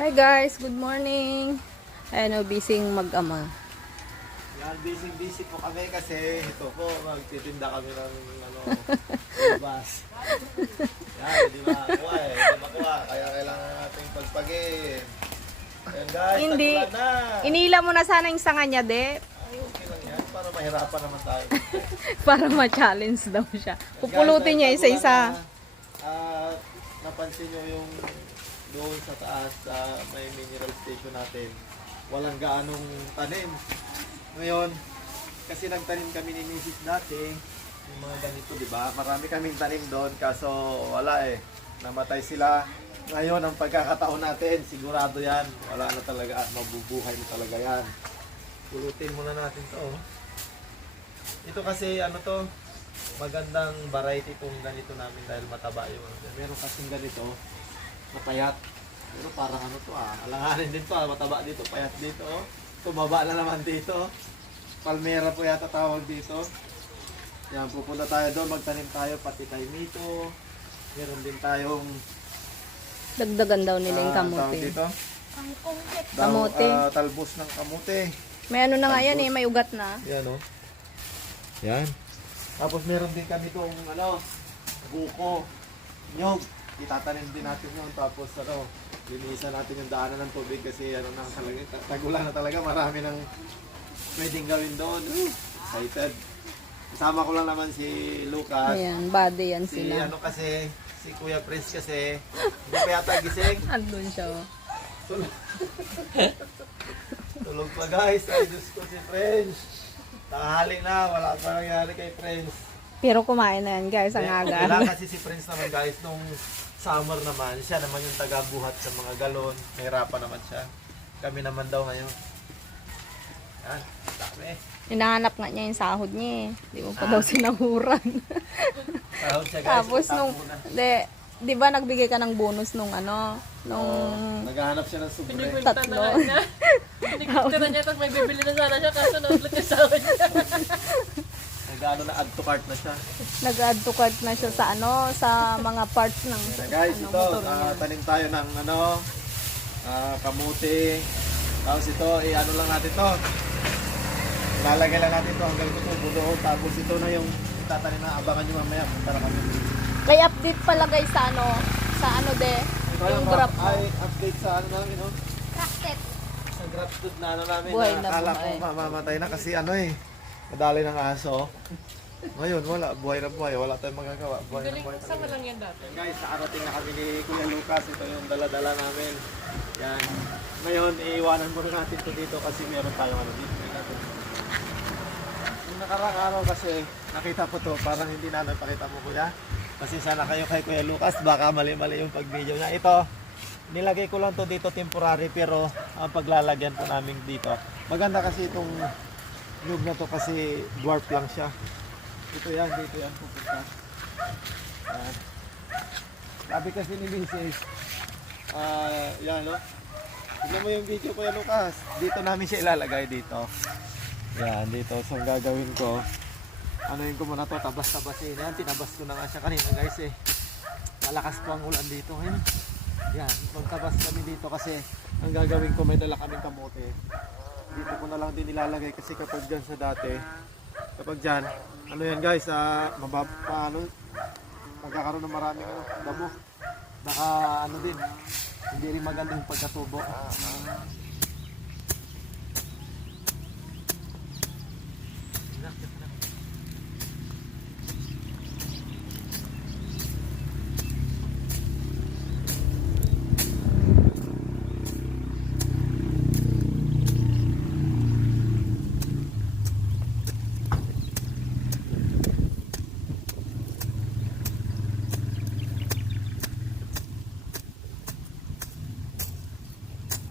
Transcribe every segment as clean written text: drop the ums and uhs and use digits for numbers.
Hi guys, good morning. Ayun o, busy mag-ama. Yan, busy po kami kasi ito po, magtitinda kami ng bus. Yan, hindi makakuha eh. Hindi makuha, kaya kailangan nating pagpagin. Ayan guys, Hindi. tagpuan na. Inila mo na sana yung sanga niya, de. Ay, okay lang yan, para mahirapan naman tayo. Para ma-challenge daw siya. Pupulutin niya isa-isa. At napansin nyo yung doon sa taas sa may mineral station natin, walang gaanong tanim. Ngayon, kasi nagtanim kami ni Mrs. dati, yung mga ganito, di ba? Marami kaming tanim doon, kaso wala eh. Namatay sila. Ngayon, ang pagkakataon natin, sigurado yan. Wala na talaga, mabubuhay na talaga yan. Pulutin muna natin to. Ito kasi, ano to, magandang variety itong ganito namin dahil mataba yung meron kasing ganito, mapayat. Pero parang ano to alanganin din to mataba dito, payat dito. Tumaba na naman dito. Palmera po yata tawag dito. Yan, pupunta tayo doon, magtanim tayo pati kay Mito. Meron din tayong Dagdagan daw nila yung tawag kamote. dito. Kamote. Talbos ng kamote. May ano na nga yan eh, may ugat na. Yan o. Yan. Tapos meron din kami itong buko, nyog. Itatanim din natin yun. Tapos linisan natin yung daanan ng tubig kasi tagulan na talaga. Marami nang pwedeng gawin doon. Excited. Kasama ko lang naman si Lucas. Ayan, body yan Si sila. si Kuya Prince kasi hindi pa yata gising. Andun siya oh. Tulog pa guys. Ay Diyos ko si Prince. Tanghali na, wala pa nangyari kay Prince. Pero kumain na yan guys, ang aga. Kailangan kasi si Prince naman guys, nung summer naman, siya naman yung taga-buhat sa mga galon. Nahirapan naman siya. Kami naman daw ngayon. Yan, dami. Hinahanap nga niya yung sahod niya eh. Di mo pa daw sinahuran. Sahod siya guys. Tapos nung, di ba nagbigay ka ng bonus nung Naghahanap siya ng sobre. tatlo. Pinikita na niya, tapos may bibili na sana siya, kaso naulit yung sahod niya. Nag-ano na add to cart na siya. Nag-add to cart na siya sa sa mga parts ng Guys, ito, motor niya. tanim tayo ng kamuti. Tapos ito, ano lang natin to. Lalagay lang natin to hanggang ito buo. Tapos ito na yung tatanim na abangan nyo mamaya. Punta na kami. May update pala guys sa de, yung graph mo. Ay, update sa ano namin, no? Crafted. Sa graph na ano namin. Buhay na akala buhay. ko mamamatay na kasi madali ng aso. Ngayon, wala. Buhay na buhay. Wala tayong magagawa. Buhay na Galing, buhay. sama lang yan dati. Guys, nakarating na kami ni Kuya Lucas. Ito yung dala-dala namin. Yan. Ngayon, iiwanan muna natin ito dito kasi meron tayong dito. Yung nakarang araw kasi, nakita ko to, parang hindi na napakita mo kuya. Kasi sana kayo kay Kuya Lucas, baka mali-mali yung pag-video niya. Ito, nilagay ko lang to dito temporary pero ang paglalagyan po namin dito. Maganda kasi itong nyug na to kasi dwarf lang siya. Dito yan pupunta. Sabi kasi ni Mrs. Yan no. Tignan mo yung video Kuya Lucas. Dito namin siya ilalagay dito. Yan, dito. So, ang gagawin ko, anuin ko muna to, tabas-tabasin. Yan, tinabas ko na nga siya kanina guys eh. Malakas po ang ulan dito ngayon. Yan, magtabas kami dito kasi ang gagawin ko, may dala kaming kamote. Dito ko na lang din ilalagay kasi kapag dyan sa dati, kapag dyan, ano yan guys, magkakaroon ng maraming damo. Baka din, hindi rin maganda yung pagkatubo.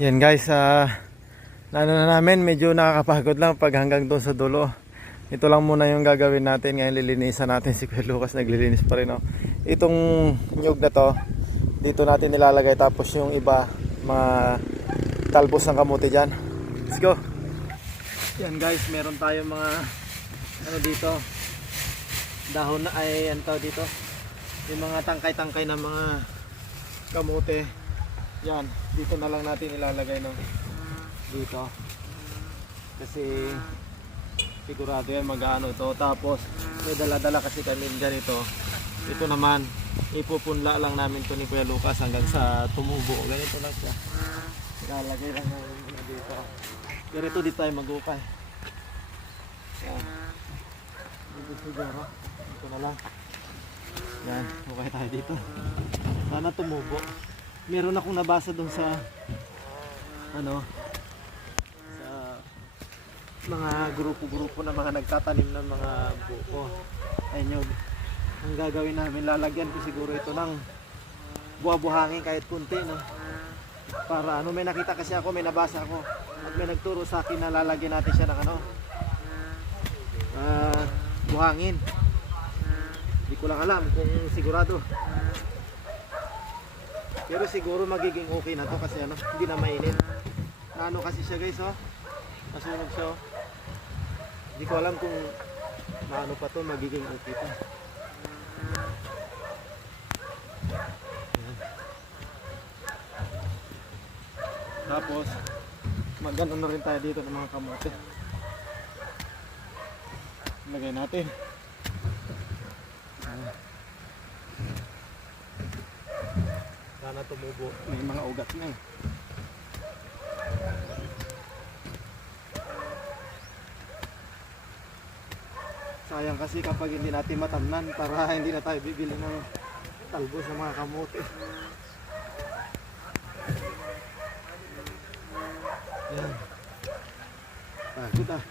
Yan guys, ano na namin, medyo nakakapagod lang pag hanggang doon sa dulo. Ito lang muna yung gagawin natin. Ngayon lilinisan natin. Si Kuya Lucas naglilinis pa rin. Itong nyug na to, dito natin nilalagay. Tapos yung iba, mga talbos ng kamuti dyan. Let's go! Yan guys, meron tayong mga dito, dahon na ay dito, yung mga tangkay-tangkay na mga kamote. Yan, dito na lang natin ilalagay no. Dito. Kasi sigurado yan mag-ano to. Tapos may dala-dala kasi kami ganito. Ito naman, ipupunla lang namin to ni Kuya Lucas hanggang sa tumubo. Ganito lang siya. Ilalagay lang namin dito. Ganito dito tayo mag-ukay. Yan. Dito siguro. Ito na lang. Yan, ukay tayo dito. Sana tumubo. Meron akong nabasa dun sa ano, sa mga grupo-grupo na mga nagtatanim ng mga buko. Ayun yun. Ang gagawin namin, lalagyan ko siguro ito ng buha-buhangin kahit kunti, no? Para ano, may nakita kasi ako, may nabasa ako. At may nagturo sa akin na lalagyan natin siya ng ano, buhangin. Hindi ko lang alam kung sigurado. Pero siguro magiging okay na to kasi ano, hindi na mainit. Ano kasi siya guys, oh. Nasunog siya, oh. Hindi ko alam kung maano pa to, magiging okay pa. Ayan. Tapos magano na rin tayo dito ng mga kamote. Lagay natin. Ayan. Sana tumubo. May mga ugat na eh. Sayang kasi kapag hindi natin matamnan para hindi na tayo bibili ng talbos ng mga kamote. Yan. Pagod ah.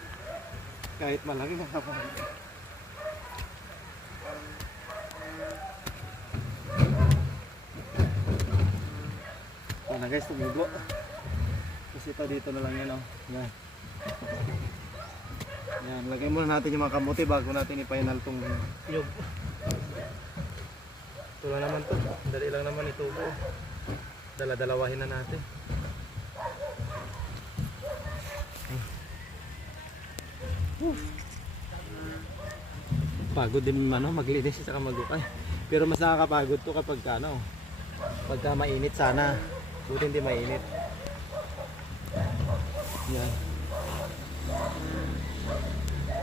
Kahit malaki nakapagod. Ito na guys, tumubo. Kasi ito dito na lang yan, oh. Yan. Yan, lagay muna natin yung mga kamote bago natin i-final tong yug. Ito lang naman to. Dali lang naman itubo. Dala-dalawahin na natin. Pagod din ano, maglinis at magukay. Pero mas nakakapagod to kapag ano, pagka mainit sana. Buti hindi mainit. Yan.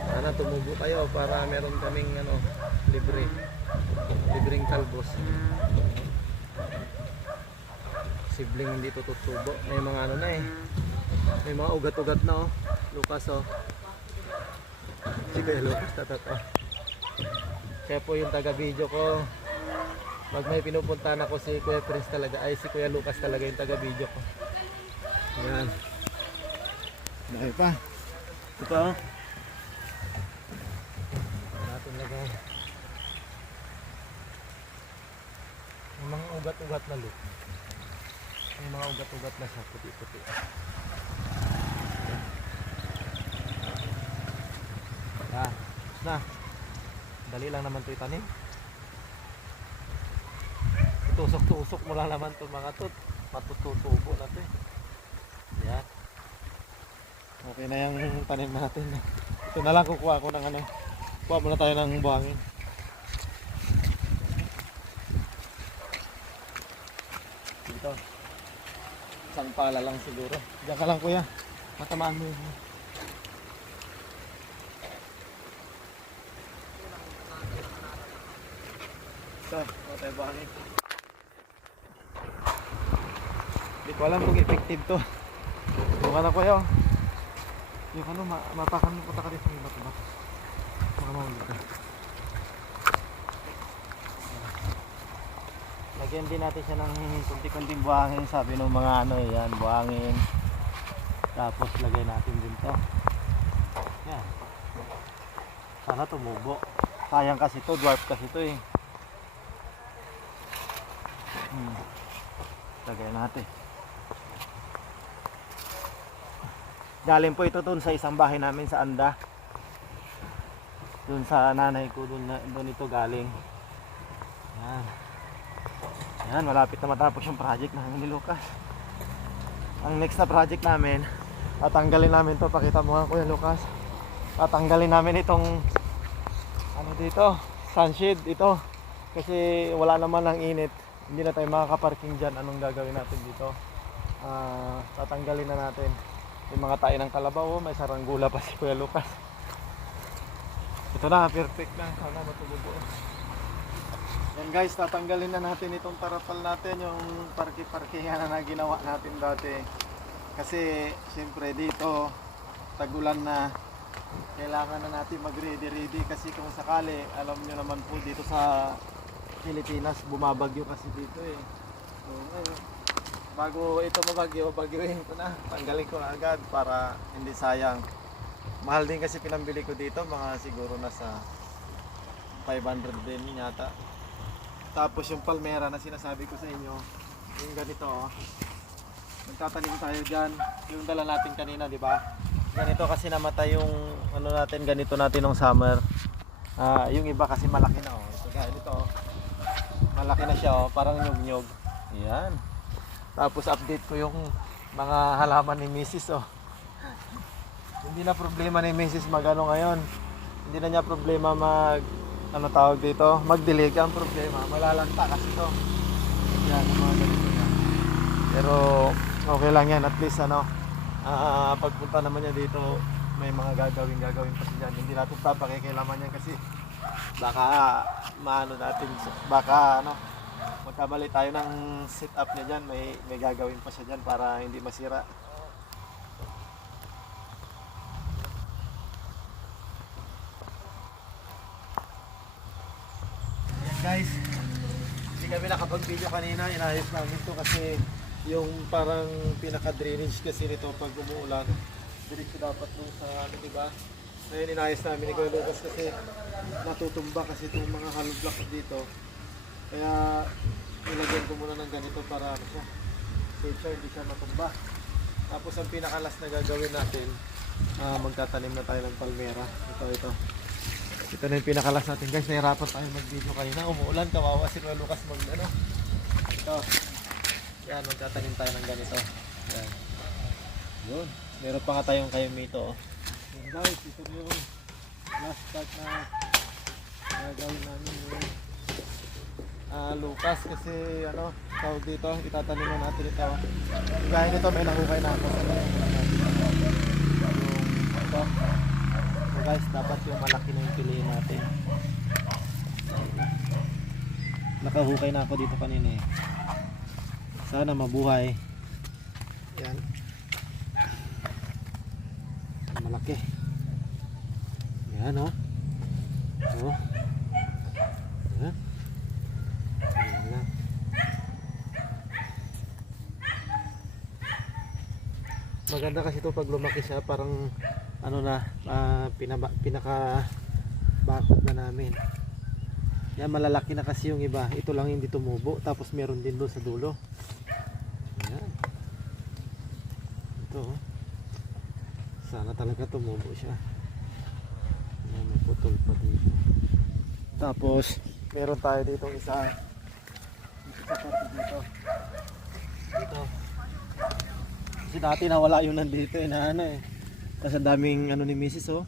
Sana tumubo kayo para meron kaming ano, libreng talbos. Sibling hindi to tutubo. May mga ano na eh. May mga ugat-ugat na, oh. Lucas, oh. Si Kuya Lucas tatato. Kaya po yung taga-video ko, pag may pinupuntahan ako, si Kuya Prince talaga, ay si Kuya Lucas talaga yung taga-video ko. Ayan. Laki pa. Ito, oh. Natin lagay. May mga ugat-ugat na look. May mga ugat-ugat na siya, puti-puti. Yan. Na. Dali lang naman ito itanim. Tusok-tusok mo lang naman ito mga tot. Matututubo na ito eh. Yan. Okay na yung tanim natin. Ito na lang kukuha ko ng ano. Kuha muna tayo ng buhangin. Dito. Isang pala lang siguro. Diyan ka lang kuya. Matamaan mo yun. Ito, kuha tayo buhangin. Hindi ko alam kung effective to. Buka na kuya. Yung ano, mapakan mo punta ka rin sa iba ba? Baka mahulog ka. Lagyan din natin siya ng kunti-kunting buhangin. Sabi ng mga ano yan, buhangin. Tapos lagay natin din to. Yan. Sana tumubo. Sayang kasi to, dwarf kasi to eh. Lagay natin. Galing po ito dun sa isang bahay namin sa Anda. Dun sa nanay ko, dun ito galing. Yan. Yan, malapit na matapos yung project namin ni Lucas. Ang next na project namin, tatanggalin namin to. Pakita mo nga Kuya Lucas. Tatanggalin namin itong ano dito, sunshade ito. Kasi wala naman ng init. hindi na tayo makakaparking dyan, anong gagawin natin dito? Tatanggalin na natin yung mga tayo ng kalabaw. May saranggula pa si Kuya Lucas. Ito na, perfect na. Sana matububo. Yan guys, tatanggalin na natin itong tarapal natin, yung parking-parkingan na ginawa natin dati. Kasi siyempre dito tagulan na, kailangan na natin mag-ready kasi kung sakali, alam nyo naman po dito sa Pilipinas bumabagyo kasi dito eh. So ngayon, bago ito bagyuhin ko na, tanggalin ko na agad para hindi sayang. Mahal din kasi pinambili ko dito, mga siguro nasa 500 din yata. Tapos yung palmera na sinasabi ko sa inyo, yung ganito oh. Magtatanim tayo dyan, yung dala natin kanina, di ba? Ganito kasi namatay yung ano natin, ganito natin nung summer. Yung iba kasi malaki na oh. Ito ganito oh. Malaki na siya oh, parang nyug-nyug. Ayan. Tapos update ko yung mga halaman ni Mrs. oh. Hindi na problema ni Mrs. magano ngayon. Hindi na niya problema ano tawag dito, magdilig. Ang problema, malalanta kasi to. Yan, mga ganito yan. Pero okay lang yan, at least ano, pagpunta naman niya dito, may mga gagawin pa siya dyan. Hindi natin papakikilaman yan kasi baka maano natin, baka ano, magkamali tayo ng setup niya dyan, may gagawin pa siya dyan para hindi masira. Guys, hindi kami nakapag-video kanina, inayos namin to kasi yung parang pinaka-drainage kasi nito pag umuulan, diretso dapat nung sa ano, diba? Ngayon inayos namin ni Kuya Lucas kasi natutumba kasi itong mga hollow blocks dito. Kaya nilagyan ko muna ng ganito para ano siya, safe siya, hindi siya matumba. Tapos ang pinakalas na gagawin natin, magtatanim na tayo ng palmera. Ito na yung pinakalas natin guys. Nahirapan tayo mag-video kanina. Umuulan, kawawa si Kuya Lucas mag-ano. Ito. Yan, magtatanim tayo ng ganito. Yan. Yun. Meron pa nga tayong kayumito. Yan guys, ito yung last part na gagawin namin yung Lucas kasi ano, tawag dito, itatanim na natin ito. Gaya nito, may nahukay na ako. Ito. So guys, dapat yung malaki na yung piliin natin. Nakahukay na ako dito kanina eh. Sana mabuhay. Yan. Malaki. Yan oh. Oh. Yan. Yan lang. Maganda kasi ito pag lumaki siya, parang ano na, pinaka bakod na namin. Yan, malalaki na kasi yung iba. Ito lang hindi tumubo. Tapos meron din doon sa dulo. Yan. Ito oh. Sana talaga tumubo siya. Yan, may putol pa dito. Tapos meron tayo dito isa parte dito. Dito. Kasi dati nawala yung nandito eh, na ano eh. Kasi ang daming ano ni Mrs. oh.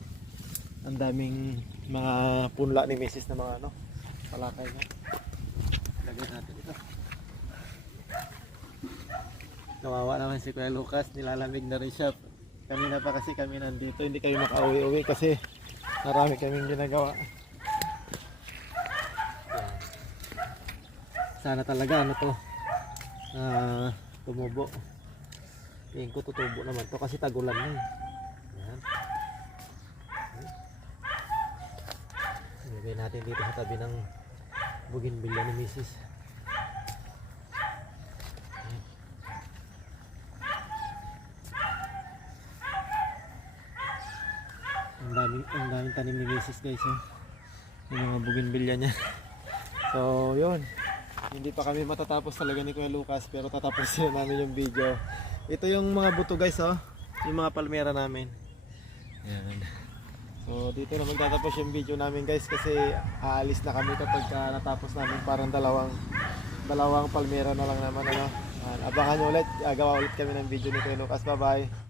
Ang daming mga punla ni Mrs. na mga ano, palakay niya. Lagyan natin ito. Kawawa naman si Kuya Lucas, nilalamig na rin siya. Kanina pa kasi kami nandito, hindi kami makauwi-uwi kasi marami kaming ginagawa. Yan. Sana talaga ano to, tumubo. Tingin ko tutubo naman to kasi tagulan na eh. Yan. Ilagay natin dito sa tabi ng bougainvillea ni Mrs. Yan. Ang daming tanim ni Mrs. guys eh. Yung mga bougainvillea niya. So yun, hindi pa kami matatapos talaga ni Kuya Lucas, pero tatapusin namin yung video. Ito yung mga buto guys oh, yung mga palmera namin. Yan. So dito na magtatapos yung video namin guys kasi aalis na kami kapag natapos namin, parang dalawang palmera na lang naman ano. Abangan nyo ulit, gagawa ulit kami ng video ni Kuya Lucas. Bye bye.